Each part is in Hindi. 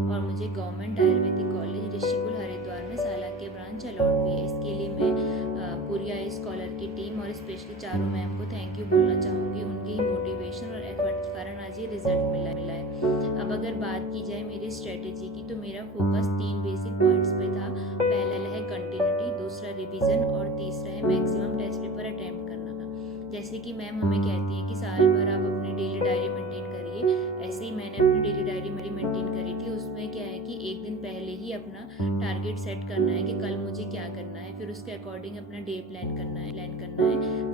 और मुझे गवर्नमेंट आयुर्वेदिक कॉलेज ऋषिकुल हरिद्वार में सालाना ब्रांच अलॉट हुई है। इसके लिए मैं पूरी आई स्कॉलर की टीम और स्पेशली चारों मैम को थैंक यू बोलना चाहूँगी। उनकी मोटिवेशन और एफर्ट के कारण आज ये रिजल्ट मिला है। अब अगर बात की जाए मेरी स्ट्रेटेजी की, तो मेरा फोकस 3 बेसिक पॉइंट्स पे था। पहला है कंटिन्यूटी, दूसरा रिवीजन और तीसरा है मैक्सिमम टेस्ट पेपर अटेम्प्ट करना। जैसे कि मैम हमें कहती हैं कि साल भर आप अपनी डेली डायरी मेंटेन करिए, ऐसे ही मैंने अपनी डेली डायरी मेंटेन करी थी। उसमें क्या है कि एक दिन पहले ही अपना टारगेट सेट करना है कि कल मुझे क्या करना है, फिर उसके अकॉर्डिंग अपना डे प्लान करना है।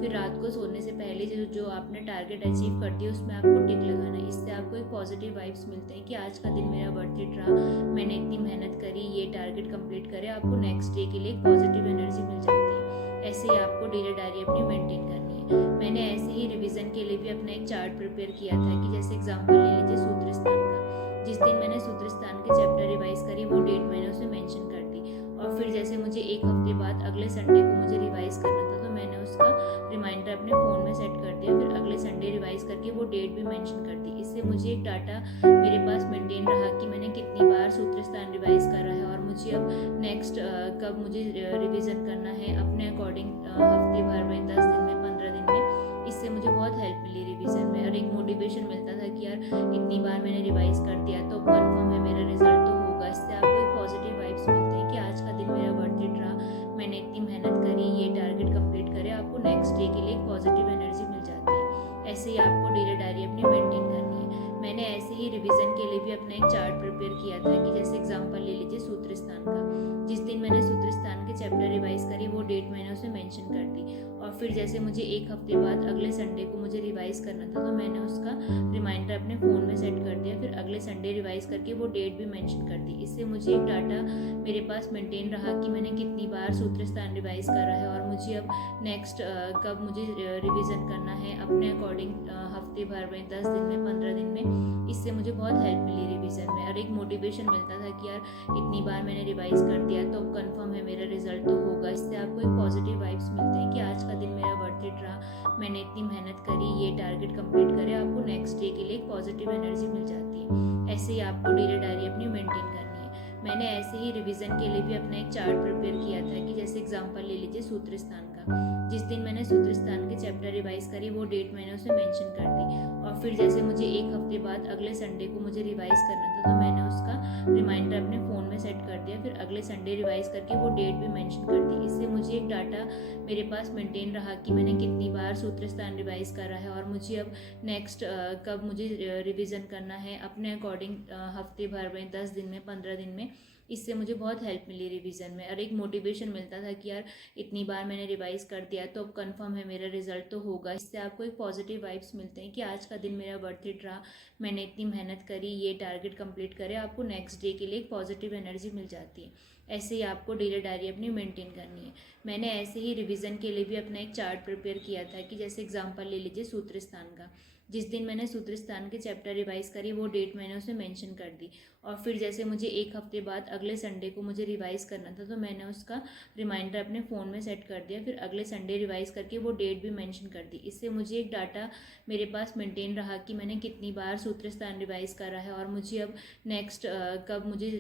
फिर रात को सोने से पहले जो आपने टारगेट अचीव कर दिया उसमें आपको टिक लगाना है। इससे आपको एक पॉजिटिव वाइब्स मिलते हैं कि आज का दिन मेरा वर्थ इट रहा, मैंने इतनी मेहनत करी, ये टारगेट कंप्लीट करे। आपको नेक्स्ट डे के लिए एक पॉजिटिव एनर्जी मिल जाती है। ऐसे ही आपको डेली डायरी अपनी मेंटेन करनी है। मैंने ऐसे ही रिवीजन के लिए भी अपना एक चार्ट प्रिपेयर किया था कि जैसे एग्जांपल ले लीजिए सूत्र स्थान का। जिस दिन मैंने सूत्र स्थान के चैप्टर रिवाइज करी वो डेट मैंने उसमें मेंशन कर दी। और फिर जैसे मुझे एक हफ्ते बाद अगले संडे को मुझे रिवाइज करना था, तो मैंने उसका रिमाइंडर अपने फ़ोन में सेट कर दिया। फिर अगले संडे रिवाइज करके वो डेट भी मेंशन कर दी। इससे मुझे एक डाटा मेरे पास मेंटेन रहा कि मैंने कितनी बार सूत्र स्थान रिवाइज करा है और मुझे अब नेक्स्ट कब मुझे रिवीजन करना है अपने अकॉर्डिंग हफ्ते भर में, 10 दिन में, 15 दिन में। इससे मुझे बहुत हेल्प मिली रिवीजन में और एक मोटिवेशन मिलता था कि यार इतनी बार मैंने रिवाइज कर दिया तो कंफर्म है मेरा रिजल्ट तो होगा। इससे आपको एक पॉजिटिव वाइब्स मिलते हैं कि आज का दिन मेरा वर्थ इट रहा, मैंने इतनी मेहनत करी, ये टारगेट कंप्लीट करे। आपको नेक्स्ट डे के लिए एक पॉजिटिव एनर्जी मिल जाती है। ऐसे ही आपको डेली डायरी अपनी मेंटेन करनी है। मैंने ऐसे ही रिवीजन के लिए भी अपना एक चार्ट प्रिपेयर किया था कि जैसे एग्जांपल ले लीजिए सूत्र स्थान का। जिस दिन मैंने सूत्र स्थान के चैप्टर रिवाइज करी वो डेट मैंने उसे मेंशन कर दी। और फिर जैसे मुझे एक हफ्ते बाद अगले संडे को मुझे रिवाइज करना था, तो मैंने उसका रिमाइंडर अपने फ़ोन में सेट कर दिया। फिर अगले संडे रिवाइज करके वो डेट भी मेंशन कर दी। इससे मुझे एक डाटा मेरे पास मेंटेन रहा कि मैंने कितनी बार सूत्र स्थान रिवाइज करा है और मुझे अब नेक्स्ट कब मुझे रिवीजन करना है अपने अकॉर्डिंग हफ्ते भर में, 10 दिन में, 15 दिन में। इससे मुझे बहुत हेल्प मिली रिवीजन में और एक मोटिवेशन मिलता था कि यार इतनी बार मैंने रिवाइज कर दिया तो कंफर्म है मेरा रिजल्ट तो होगा। इससे आपको एक पॉजिटिव वाइब्स मिलते हैं कि आज का दिन मेरा वर्थ इट रहा, मैंने इतनी मेहनत करी, ये टारगेट कंप्लीट करे। आपको नेक्स्ट डे के लिए एक पॉजिटिव एनर्जी मिल जाती है। ऐसे ही आपको डेली डायरी अपनी मेंटेन करनी है। मैंने ऐसे ही रिवीजन के लिए भी अपना एक चार्ट प्रिपेयर किया था कि जैसे एग्जांपल ले लीजिए सूत्र स्थान का। जिस दिन मैंने सूत्र स्थान के चैप्टर रिवाइज करी वो डेट मैंने उसे मेंशन कर दी। और फिर जैसे मुझे एक हफ्ते बाद अगले संडे को मुझे रिवाइज करना था, तो मैंने उसका रिमाइंडर अपने फ़ोन में सेट कर दिया। फिर अगले संडे रिवाइज करके वो डेट भी मेंशन कर दी। इससे मुझे एक डाटा मेरे पास मेंटेन रहा कि मैंने कितनी बार सूत्र स्थान रिवाइज करा है और मुझे अब नेक्स्ट कब मुझे रिवीजन करना है अपने अकॉर्डिंग हफ्ते भर में, 10 दिन में, 15 दिन में। इससे मुझे बहुत हेल्प मिली रिवीजन में और एक मोटिवेशन मिलता था कि यार इतनी बार मैंने रिवाइज कर दिया तो अब कंफर्म है मेरा रिजल्ट तो होगा। इससे आपको एक पॉजिटिव वाइब्स मिलते हैं कि आज का दिन मेरा वर्थ इट रहा, मैंने इतनी मेहनत करी, ये टारगेट कंप्लीट करे। आपको नेक्स्ट डे के लिए एक पॉजिटिव एनर्जी मिल जाती है। ऐसे ही आपको डेली डायरी अपनी मेंटेन करनी है। मैंने ऐसे ही रिवीजन के लिए भी अपना एक चार्ट प्रिपेयर किया था कि जैसे एग्जांपल ले लीजिए सूत्र स्थान का। जिस दिन मैंने सूत्र स्थान के चैप्टर रिवाइज करी वो डेट मैंने उसे मेंशन कर दी। और फिर जैसे मुझे एक हफ्ते बाद अगले संडे को मुझे रिवाइज करना था, तो मैंने उसका रिमाइंडर अपने फ़ोन में सेट कर दिया। फिर अगले संडे रिवाइज करके वो डेट भी मेंशन कर दी। इससे मुझे एक डाटा मेरे पास मेंटेन रहा कि मैंने कितनी बार सूत्र स्थान रिवाइज करा है और मुझे अब नेक्स्ट कब मुझे